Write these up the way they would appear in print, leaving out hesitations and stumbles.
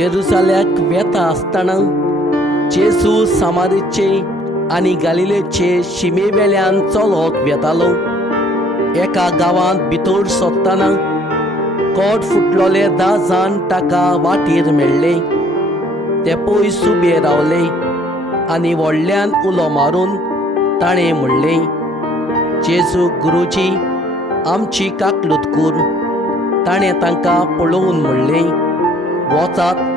जेरुसाल्याक वेता आसतना जेजू सामारीचे आनी गालिलेचे शिमेवेल्यान चलत वेतालो. एका गांवांत भितर सोदतना कोट फुटलोले 10 जाण ताका वाटेर मेळ्ळे. ते पयस उबे रावले आनी व्हडल्यान उलो मारून ताणें म्हणलें, जेजू गुरुजी, आमची काकलूत कर. ताणें तांकां पळोवन म्हणलें, वचात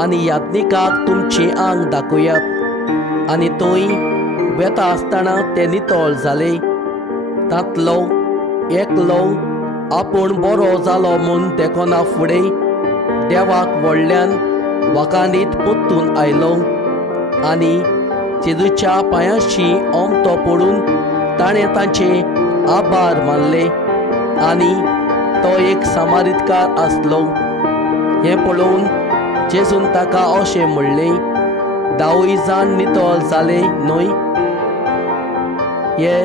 आनी याज्ञिकाक तुमचें आंग दाखयात. आनी थंय वेता आसतना ते नितळ जाले. तांतलो एकलो आपूण बरो जालो म्हूण देखोना फुडें देवाक व्हडल्यान वखाणीत पोत्तून आयलो आनी जेजूच्या पांयांशी ओमतो पडून ताणें तांचे आभार मानले. आनी तो एक सामारीतकार आसलो. हें पळोवन जेजून ताका अशें म्हणलें, 10 जाण नितळ जाले न्हय? हे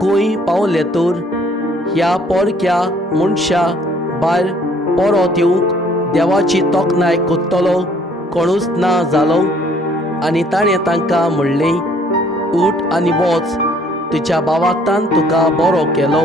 खंय पावले तर ह्या पोरक्या मनशा भायर परत येवंक देवाची तोखणाय कोत्तलो कोणूच ना जालो. आनी ताणें तांकां म्हणलें, उठ आनी वच, तुज्या भावार्थान तुका बरो केलो.